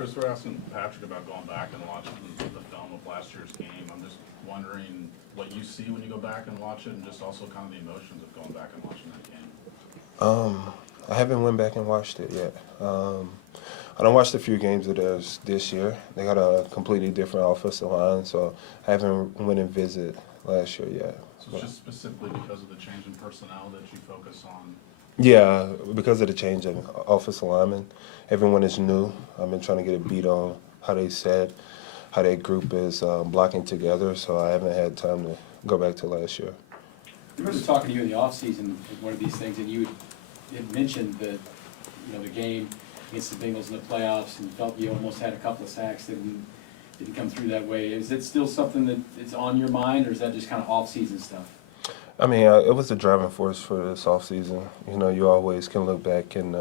Chris, we're asking Patrick about going back and watching the film of last year's game. I'm just wondering what you see when you go back and watch it, and just also kind of the emotions of going back and watching that game. I haven't went back and watched it yet. I done watched a few games of theirs this year. They got a completely different offensive line, so I haven't went and visited last year yet. So it's just specifically because of the change in personnel that you focus on? Yeah, because of the change in offensive linemen. Everyone is new. I've been trying to get a beat on how they said, how that group is blocking together, so I haven't had time to go back to last year. I remember talking to you in the offseason at one of these things, and you had mentioned that, the game against the Bengals in the playoffs, and you felt you almost had a couple of sacks that didn't come through that way. Is it still something that is on your mind, or is that just kind of off-season stuff? I mean, it was a driving force for this offseason. You always can look back and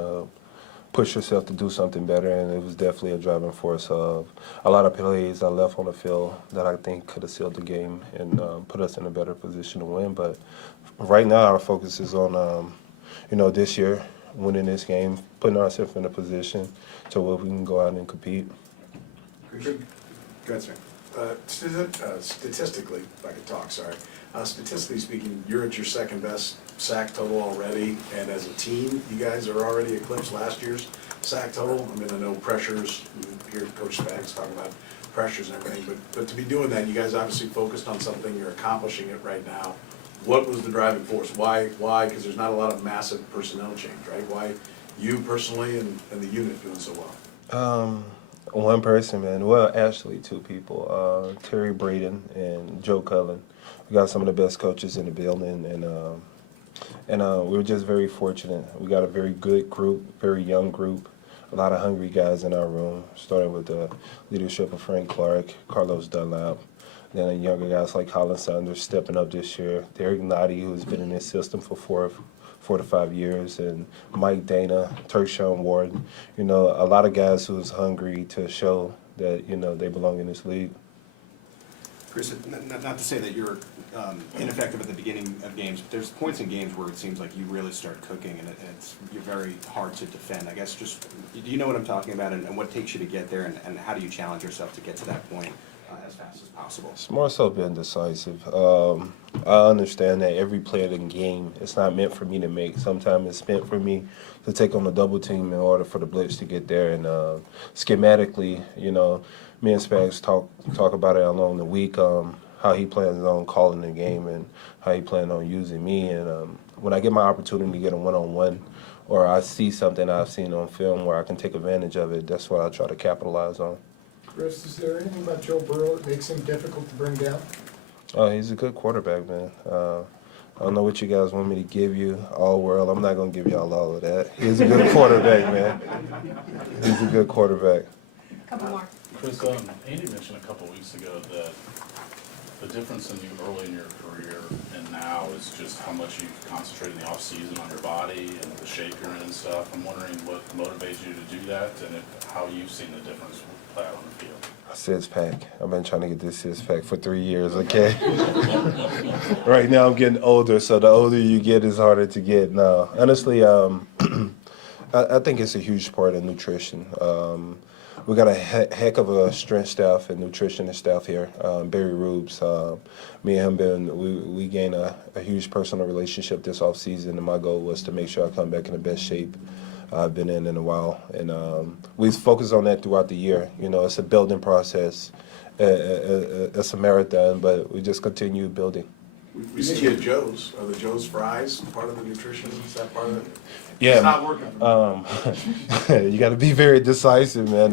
push yourself to do something better, and it was definitely a driving force of a lot of plays I left on the field that I think could have sealed the game and put us in a better position to win. But right now our focus is on, this year, winning this game, putting ourselves in a position to where we can go out and compete. Go ahead, sir. Statistically, if I could talk, sorry. Statistically speaking, you're at your second best sack total already, and as a team, you guys are already eclipsed last year's sack total. I mean, I know pressures, you hear Coach Spags talking about pressures and everything, but to be doing that, you guys obviously focused on something, you're accomplishing it right now. What was the driving force? Why? Because there's not a lot of massive personnel change, right? Why you personally and the unit doing so well? One person, man. Well, actually, two people. Terry Braden and Joe Cullen. We got some of the best coaches in the building, and we were just very fortunate. We got a very good group, very young group, a lot of hungry guys in our room, starting with the leadership of Frank Clark, Carlos Dunlap, then younger guys like Colin Sanders stepping up this year, Derek Nottie, who's been in this system for four to 5 years, and Mike Dana, Tershawn Ward, a lot of guys who's hungry to show that, they belong in this league. Chris, not to say that you're ineffective at the beginning of games, but there's points in games where it seems like you really start cooking and you're very hard to defend. I guess just, do you know what I'm talking about and what takes you to get there and how do you challenge yourself to get to that point as fast as possible? It's more so being decisive. I understand that every play of the game, it's not meant for me to make. Sometimes it's meant for me to take on the double team in order for the blitz to get there. And schematically, me and Spags talk about it along the week, how he plans on calling the game and how he plans on using me. And when I get my opportunity to get a one-on-one or I see something I've seen on film where I can take advantage of it, that's what I try to capitalize on. Chris, is there anything about Joe Burrow that makes him difficult to bring down? Oh, he's a good quarterback, man. I don't know what you guys want me to give you, all world. I'm not going to give y'all all of that. He's a good quarterback, man. He's a good quarterback. Couple more. Chris, Andy mentioned a couple weeks ago that the difference in you early in your career and now is just how much you've concentrated in the off-season on your body and the shape you're in and stuff. I'm wondering what motivates you to do that and how you've seen the difference play out on the field. A six-pack. I've been trying to get this six-pack for 3 years, okay? Right now I'm getting older, so the older you get, it's harder to get. No, honestly, I think it's a huge part of nutrition. We got a heck of a strength staff and nutritionist staff here. Barry Rubes, me and him, we gained a huge personal relationship this offseason, and my goal was to make sure I come back in the best shape I've been in a while. And we focus on that throughout the year. It's a building process. It's a marathon, but we just continue building. We see you at Joe's. Are the Joe's fries part of the nutrition? Is that part of it? Yeah. It's not working for me. You got to be very decisive, man.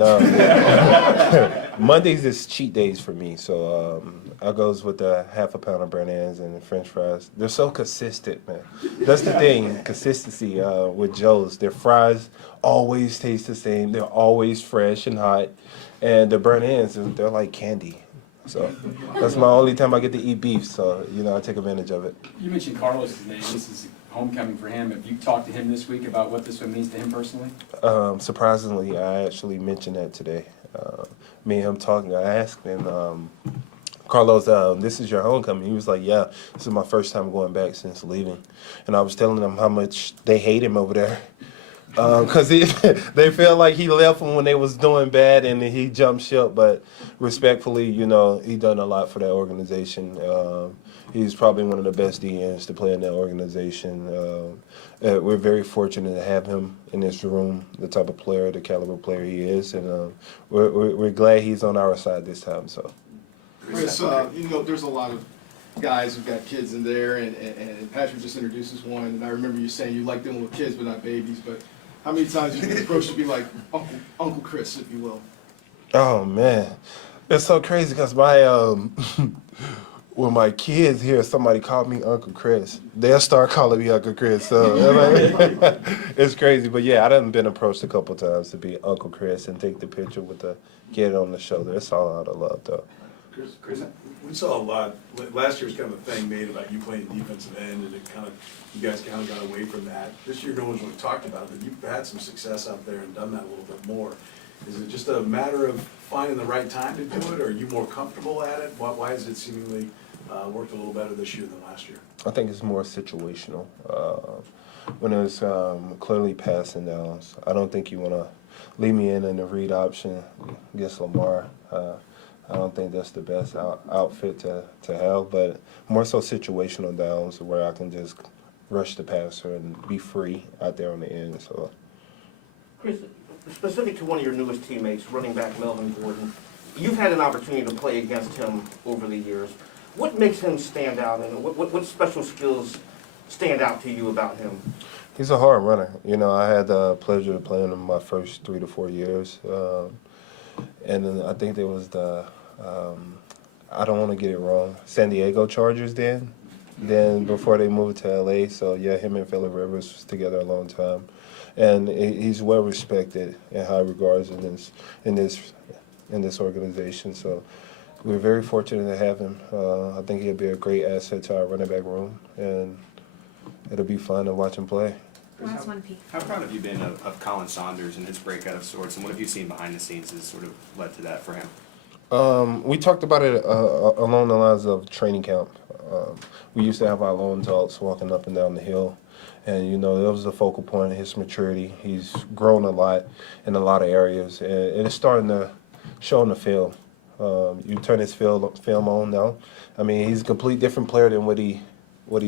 Mondays is cheat days for me, so I goes with a half a pound of burnt ends and French fries. They're so consistent, man. That's the thing, consistency with Joe's. Their fries always taste the same. They're always fresh and hot, and the burnt ends, they're like candy. So that's my only time I get to eat beef, so, I take advantage of it. You mentioned Carlos' name. This is homecoming for him. Have you talked to him this week about what this one means to him personally? Surprisingly, I actually mentioned that today. Me and him talking, I asked him, Carlos, this is your homecoming. He was like, yeah, this is my first time going back since leaving. And I was telling him how much they hate him over there, Because they felt like he left them when they was doing bad and he jumped ship. But respectfully, you know, he done a lot for that organization. He's probably one of the best DNs to play in that organization. We're very fortunate to have him in this room, the type of player, the caliber player he is, and we're glad he's on our side this time. So, Chris, you know, there's a lot of guys who've got kids in there, and Patrick just introduced us one, and I remember you saying you like dealing with kids but not babies, but how many times have you been approached to be like Uncle Chris, if you will? oh man, it's so crazy because my when my kids hear somebody call me Uncle Chris, they'll start calling me Uncle Chris. So it's crazy, but yeah, I done been approached a couple times to be Uncle Chris and take the picture with the kid on the shoulder. It's all out of love, though. Chris, we saw a lot, last year was kind of a thing made about you playing defensive end, and you guys kind of got away from that. This year, no one's really talked about it, but you've had some success out there and done that a little bit more. Is it just a matter of finding the right time to do it, or are you more comfortable at it? Why is it seemingly worked a little better this year than last year? I think it's more situational. When it's clearly passing downs, I don't think you want to leave me in the read option against Lamar. I don't think that's the best outfit to have, but more so situational downs where I can just rush the passer and be free out there on the end. So, Chris, specific to one of your newest teammates, running back Melvin Gordon, you've had an opportunity to play against him over the years. What makes him stand out, and what special skills stand out to you about him? he's a hard runner. You know, I had the pleasure of playing him my first 3 to 4 years. And then I think there was I don't want to get it wrong, San Diego Chargers then before they moved to LA. So yeah, him and Phillip Rivers was together a long time. And he's well respected and high regards in this organization. So we're very fortunate to have him. I think he'll be a great asset to our running back room, and it'll be fun to watch him play. Last one, Pete. How proud have you been of Colin Saunders and his breakout of sorts, and what have you seen behind the scenes that sort of led to that for him? We talked about it along the lines of training camp. We used to have our lone talks walking up and down the hill, and you know that was the focal point of his maturity. He's grown a lot in a lot of areas, and it's starting to show in the field. You turn his film on now. I mean, he's a complete different player than what he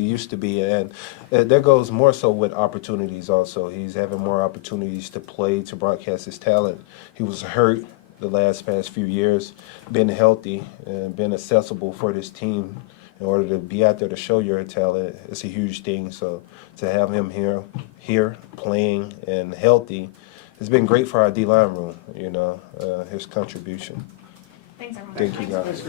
used to be, and that goes more so with opportunities also. He's having more opportunities to play, to broadcast his talent. He was hurt the past few years. Being healthy and being accessible for this team in order to be out there to show your talent is a huge thing. So to have him here playing and healthy has been great for our D-line room, you know, his contribution. Thanks, everyone. Thank you, guys.